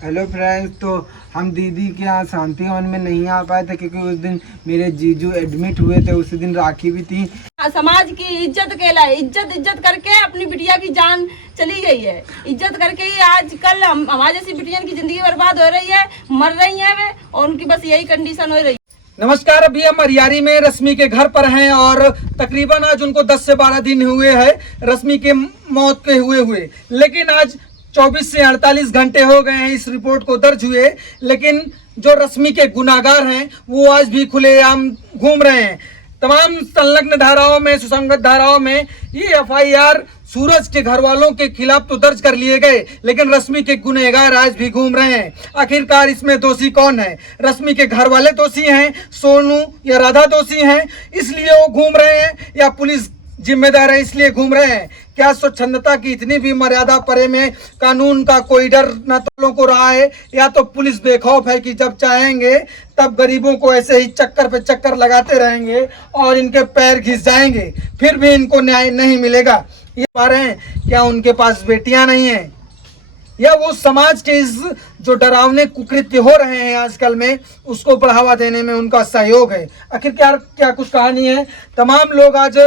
Hello friends, तो हम दीदी के यहाँ शांति वन में नहीं आ पाए थे क्योंकि उस दिन मेरे जीजू एडमिट हुए थे। उसी दिन राखी भी थी। समाज की इज्जत केला है, इज्जत करके अपनी बिटिया की जान चली गई है। इज्जत करके ही आजकल हमारे जैसी बिटिया की जिंदगी बर्बाद हो रही है, मर रही है वे, और उनकी बस यही कंडीशन हो रही है। नमस्कार, अभी हम अरियारी में रश्मि के घर पर हैं और तकरीबन आज उनको 10 से 12 दिन हुए हैं रश्मि के मौत के हुए, लेकिन आज 24 से 48 घंटे हो गए हैं इस रिपोर्ट को दर्ज हुए। लेकिन जो रश्मि के गुनाहगार हैं वो आज भी खुलेआम घूम रहे हैं। तमाम संलग्न धाराओं में, सुसंगत धाराओं में ये एफआईआर सूरज के घर वालों के खिलाफ तो दर्ज कर लिए गए, लेकिन रश्मि के गुनहगार आज भी घूम रहे हैं। आखिरकार इसमें दोषी कौन है? रश्मि के घर वाले दोषी हैं, सोनू या राधा दोषी हैं इसलिए वो घूम रहे हैं, या पुलिस जिम्मेदार है इसलिए घूम रहे हैं? क्या स्वच्छंदता की इतनी भी मर्यादा परे में कानून का कोई डर न तो को रहा है, या तो पुलिस बेखौफ है कि जब चाहेंगे तब गरीबों को ऐसे ही चक्कर पे चक्कर लगाते रहेंगे और इनके पैर घिस जाएंगे, फिर भी इनको न्याय नहीं मिलेगा। ये पा रहे हैं क्या उनके पास बेटियां नहीं है, या वो समाज के इस जो डरावने कुकृत्य हो रहे हैं आजकल में उसको बढ़ावा देने में उनका सहयोग है? आखिर क्या कुछ कहानी है। तमाम लोग आज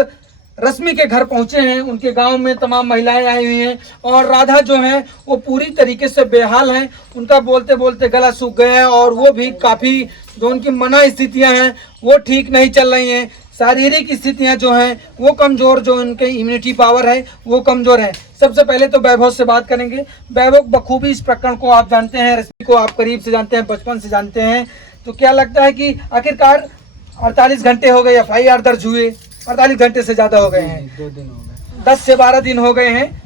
रश्मि के घर पहुंचे हैं, उनके गांव में तमाम महिलाएं आई हुई हैं और राधा जो है वो पूरी तरीके से बेहाल हैं। उनका बोलते बोलते गला सूख गया है और वो भी काफ़ी जो उनकी मना स्थितियां हैं वो ठीक नहीं चल रही हैं। शारीरिक स्थितियां जो हैं वो कमज़ोर, जो उनके इम्यूनिटी पावर है वो कमज़ोर है। सबसे पहले तो वैभव से बात करेंगे। वैभव, बखूबी इस प्रकरण को आप जानते हैं, रश्मि को आप करीब से जानते हैं, बचपन से जानते हैं, तो क्या लगता है कि आखिरकार 48 घंटे हो गए एफआईआर दर्ज हुए, 48 घंटे से ज्यादा हो गए हैं, 2 दिन हो गए, 10 से 12 दिन हो गए हैं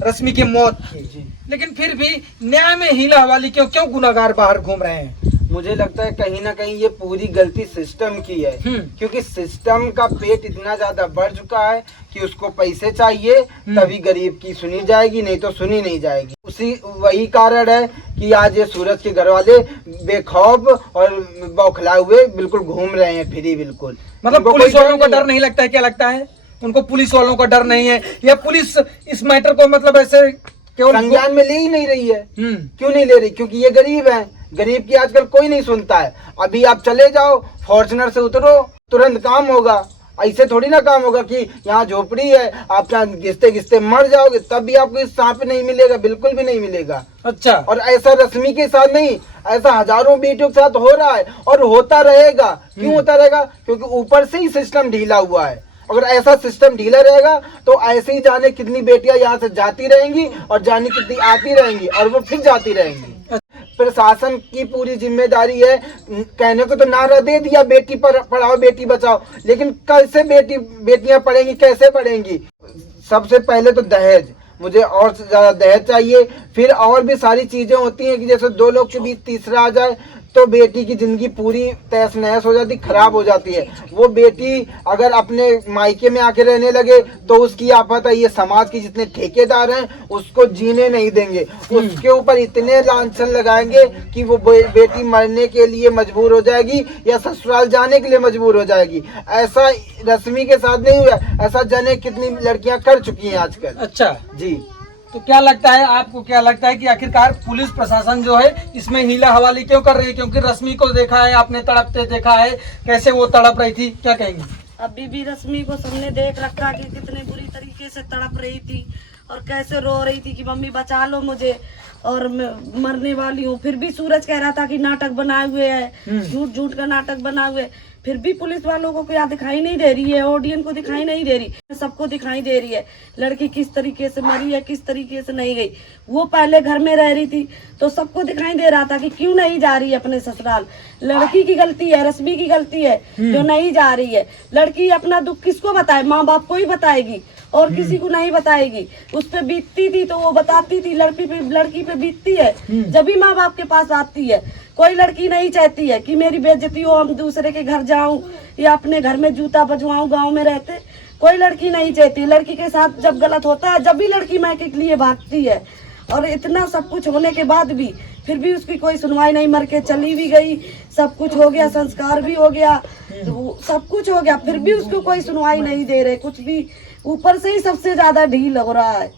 रश्मि की मौत की, लेकिन फिर भी न्याय में हीला हवाली क्यों गुनाहगार बाहर घूम रहे हैं? मुझे लगता है कहीं ना कहीं ये पूरी गलती सिस्टम की है, क्योंकि सिस्टम का पेट इतना ज्यादा बढ़ चुका है कि उसको पैसे चाहिए तभी गरीब की सुनी जाएगी, नहीं तो सुनी नहीं जाएगी। वही कारण है कि आज ये सूरज के घर वाले बेखौफ और बौखलाए हुए बिल्कुल घूम रहे हैं फ्री, बिल्कुल। मतलब पुलिस वालों का डर नहीं लगता है? क्या लगता है उनको पुलिस वालों का डर नहीं है, या पुलिस इस मैटर को मतलब ऐसे केवल संज्ञान में ले ही नहीं रही है? क्यों नहीं ले रही? क्योंकि ये गरीब है, गरीब की आजकल कोई नहीं सुनता है। अभी आप चले जाओ, फॉर्च्यूनर से उतरो, तुरंत काम होगा। ऐसे थोड़ी ना काम होगा कि यहाँ झोपड़ी है, आप यहाँ घिसते घिसते मर जाओगे, तब भी आपको इस सांप नहीं मिलेगा, बिल्कुल भी नहीं मिलेगा। अच्छा, और ऐसा रश्मि के साथ नहीं, ऐसा हजारों बेटियों के साथ हो रहा है और होता रहेगा। क्यों होता रहेगा? क्योंकि ऊपर से ही सिस्टम ढीला हुआ है। अगर ऐसा सिस्टम ढीला रहेगा तो ऐसे ही जाने कितनी बेटियां यहाँ से जाती रहेंगी और जाने कितनी आती रहेंगी और वो फिर जाती रहेंगी। प्रशासन की पूरी जिम्मेदारी है। कहने को तो नारा दे दिया बेटी पढ़ाओ बेटी बचाओ, लेकिन कैसे बेटियां पढ़ेंगी, कैसे पढ़ेंगी? सबसे पहले तो दहेज, मुझे और ज्यादा दहेज चाहिए। फिर और भी सारी चीजें होती हैं कि जैसे 2 लोग के बीच तीसरा आ जाए तो बेटी की जिंदगी पूरी तहस नहस हो जाती, खराब हो जाती है। वो बेटी अगर अपने मायके में आके रहने लगे तो उसकी आफत है। ये समाज के जितने ठेकेदार हैं उसको जीने नहीं देंगे, उसके ऊपर इतने लांछन लगाएंगे कि वो बेटी मरने के लिए मजबूर हो जाएगी या ससुराल जाने के लिए मजबूर हो जाएगी। ऐसा रश्मि के साथ नहीं हुआ, ऐसा जाने कितनी लड़कियां कर चुकी हैं आजकल। अच्छा जी, तो क्या लगता है आपको, क्या लगता है कि आखिरकार पुलिस प्रशासन जो है इसमें हीला हवाली क्यों कर रही है? क्योंकि रश्मि को देखा है आपने, तड़पते देखा है, कैसे वो तड़प रही थी, क्या कहेंगी? अभी भी रश्मि को सबने देख रखा कि कितने बुरी तरीके से तड़प रही थी और कैसे रो रही थी कि मम्मी बचा लो मुझे और मैं मरने वाली हूँ। फिर भी सूरज कह रहा था कि नाटक बनाए हुए है, झूठ झूठ का नाटक बनाए हुए, फिर भी पुलिस वालों को क्या दिखाई नहीं दे रही है, ऑडियंस को दिखाई नहीं दे रही, सबको दिखाई दे रही है लड़की किस तरीके से मरी है, किस तरीके से नहीं गई। वो पहले घर में रह रही थी तो सबको दिखाई दे रहा था कि क्यों नहीं जा रही है अपने ससुराल। लड़की की गलती है, रश्मि की गलती है जो नहीं जा रही है। लड़की अपना दुख किसको बताए? माँ बाप को ही बताएगी और किसी को नहीं बताएगी। उस पे बीतती थी तो वो बताती थी, लड़की पे बीतती है जब भी माँ बाप के पास आती है। कोई लड़की नहीं चाहती है कि मेरी बेइज्जती हो, हम दूसरे के घर जाऊं या अपने घर में जूता बजवाऊं। गांव में रहते कोई लड़की नहीं चाहती। लड़की के साथ जब गलत होता है, जब भी लड़की मायके के लिए भागती है, और इतना सब कुछ होने के बाद भी फिर भी उसकी कोई सुनवाई नहीं, मर के चली भी गई, सब कुछ हो गया, संस्कार भी हो गया, तो सब कुछ हो गया, फिर भी उसको कोई सुनवाई नहीं दे रहे कुछ भी। ऊपर से ही सबसे ज्यादा ढील हो रहा है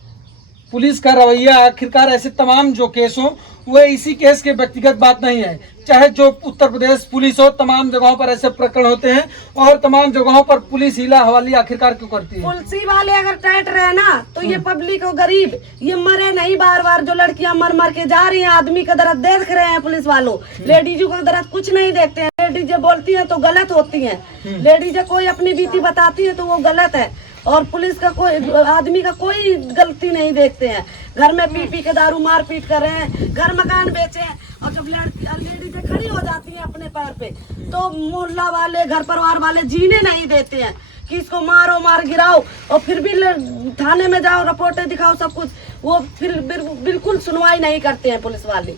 पुलिस का रवैया। आखिरकार ऐसे तमाम जो केस हों वो इसी केस के व्यक्तिगत बात नहीं है, चाहे जो उत्तर प्रदेश पुलिस हो, तमाम जगहों पर ऐसे प्रकरण होते हैं और तमाम जगहों पर पुलिस हीला हवाली आखिरकार क्यों करती है? पुलिस वाले अगर टाइट रहे ना तो ये पब्लिक और गरीब ये मरे नहीं, बार बार जो लड़कियां मर मर के जा रही हैं, आदमी का दर्द देख रहे हैं पुलिस वालों, लेडीजों का दर्द कुछ नहीं देखते हैं। लेडीजें बोलती हैं तो गलत होती हैं, लेडीजें कोई अपनी बीती बताती है तो वो गलत है, और पुलिस का कोई आदमी का कोई गलती नहीं देखते हैं। घर में पी के दारू मार पीट कर रहे हैं, घर मकान बेचे हैं, और जब लेडीजें खड़ी हो जाती हैं अपने पैर पे तो मोहल्ला वाले घर परिवार वाले जीने नहीं देते हैं कि इसको मारो मार गिराओ, और फिर भी थाने में जाओ, रिपोर्टें दिखाओ, सब कुछ, वो फिर बिल्कुल सुनवाई नहीं करते हैं पुलिस वाले।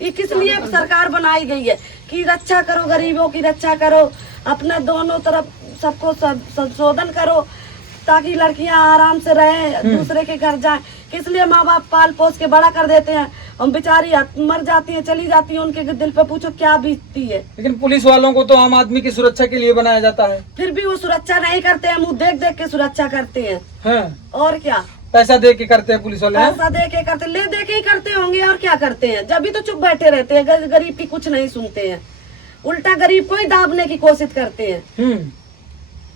ये किस लिए सरकार बनाई गई है कि रक्षा करो, गरीबों की रक्षा करो, अपने दोनों तरफ सबको संशोधन करो ताकि लड़कियां आराम से रहें, दूसरे के घर जाएं। किस लिए माँ बाप पाल पोस के बड़ा कर देते हैं, हम बेचारी मर जाती हैं, चली जाती हैं, उनके दिल पे पूछो क्या बीतती है। लेकिन पुलिस वालों को तो आम आदमी की सुरक्षा के लिए बनाया जाता है, फिर भी वो सुरक्षा नहीं करते हैं, मुंह देख देख के सुरक्षा करते हैं। हाँ। और क्या, पैसा दे के करते हैं पुलिस वाले? पैसा दे के करते, ले दे के ही करते होंगे, और क्या करते हैं? जब भी तो चुप बैठे रहते हैं, गरीब की कुछ नहीं सुनते हैं, उल्टा गरीब को ही दाबने की कोशिश करते हैं।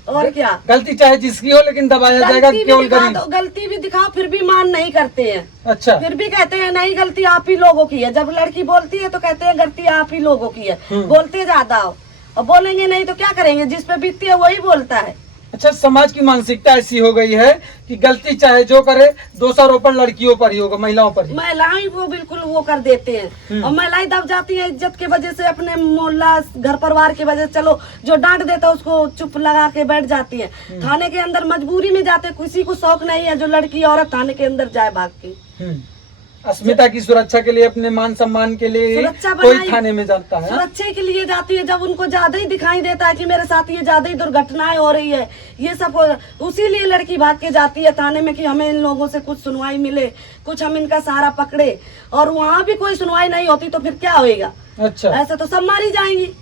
और क्या, गलती चाहे जिसकी हो लेकिन दबाया जाएगा केवल गरीब। गलती भी दिखाओ फिर भी मान नहीं करते हैं। अच्छा, फिर भी कहते हैं नहीं गलती आप ही लोगों की है। जब लड़की बोलती है तो कहते हैं गलती आप ही लोगों की है, बोलते ज्यादा हो, और बोलेंगे नहीं तो क्या करेंगे, जिस पे बीतती है वही बोलता है। अच्छा, समाज की मानसिकता ऐसी हो गई है कि गलती चाहे जो करे दोषारोपण लड़कियों पर ही होगा, महिलाओं पर ही। महिलाएं वो बिल्कुल वो कर देते हैं, और महिलाएं दब जाती हैं इज्जत की वजह से, अपने मोहल्ला घर परिवार की वजह से। चलो जो डांट देता है उसको चुप लगा के बैठ जाती है, थाने के अंदर मजबूरी में जाते, किसी को शौक नहीं है जो लड़की औरत थाने के अंदर जाए भाग के। अस्मिता की सुरक्षा के लिए, अपने मान सम्मान के लिए कोई थाने में जाता है, सुरक्षा के लिए जाती है। जब उनको ज्यादा ही दिखाई देता है कि मेरे साथ ये ज्यादा ही दुर्घटनाएं हो रही है, ये सब उसी लिए लड़की भाग के जाती है थाने में कि हमें इन लोगों से कुछ सुनवाई मिले, कुछ हम इनका सहारा पकड़े, और वहाँ भी कोई सुनवाई नहीं होती तो फिर क्या होएगा? अच्छा, ऐसे तो सब मारी जाएंगी।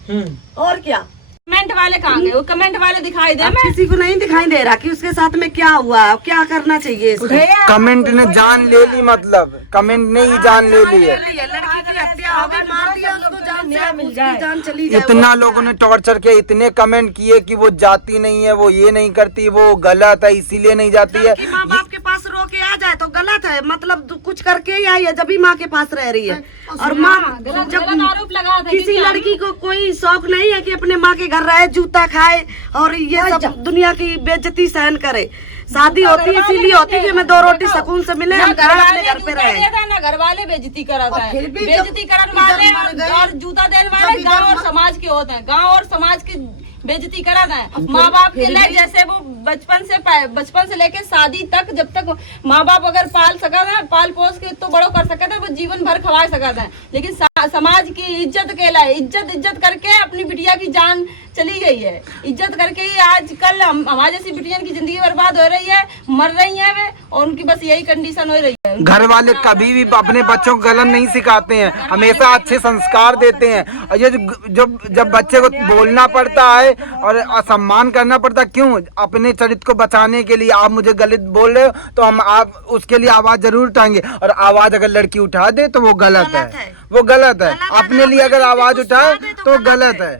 और क्या, कमेंट वाले कहाँ गए? वो कमेंट वाले दिखाई दे, किसी को नहीं दिखाई दे रहा कि उसके साथ में क्या हुआ, क्या करना चाहिए इसको। कमेंट ने जान ले ली, मतलब कमेंट ने ही जान ले ली है। लड़की की हत्या हो गई, मार दिया उसको, जान न्याय मिल जाए, जान चली जाए। इतना लोगों ने टॉर्चर किया, इतने कमेंट किए कि वो जाती नहीं है, वो ये नहीं करती, वो गलत है इसीलिए नहीं जाती है। माँ बाप के पास रो के आ जाए तो गलत है, मतलब कुछ करके ही आई है जब भी माँ के पास रह रही है। और माँ जब आरोप लगा था किसी लड़की को कोई शौक नहीं है कि अपने माँ के घर रहे, जूता खाए और ये सब दुनिया की बेइज्जती सहन करे। शादी होती है इसीलिए होती है कि मैं 2 रोटी सुकून से मिले, हम अपने घर पे रहे। ना घर वाले बेइज्जती करत है, बेइज्जती करने वाले और जूता देने वाले गांव और समाज के होते हैं, गांव और समाज की बेइज्जती करत है। माँ बाप के लिए जैसे वो बचपन से लेके शादी तक, जब तक माँ बाप अगर पाल सकता है, पाल पोस के तो बड़ो कर सकता है, वो जीवन भर खवा सकता है। लेकिन समाज की इज्जत के लिए इज्जत करके अपनी बिटिया की जान चली गई है, इज्जत करके ही आजकल हमारे जैसी बिटिया की जिंदगी बर्बाद हो रही है, मर रही है वे, और उनकी बस यही कंडीशन हो रही है। घर वाले कभी भी अपने बच्चों को गलत नहीं सिखाते हैं, हमेशा अच्छे संस्कार देते हैं। और ये जब बच्चे को बोलना पड़ता है और असम्मान करना पड़ता, क्यों? अपने चरित्र को बचाने के लिए आप मुझे गलत बोल रहे हो तो हम आप उसके लिए आवाज जरूर उठाएंगे, और आवाज अगर लड़की उठा दे तो वो गलत है, वो गलत है। अपने लिए अगर आवाज उठाए तो गलत है।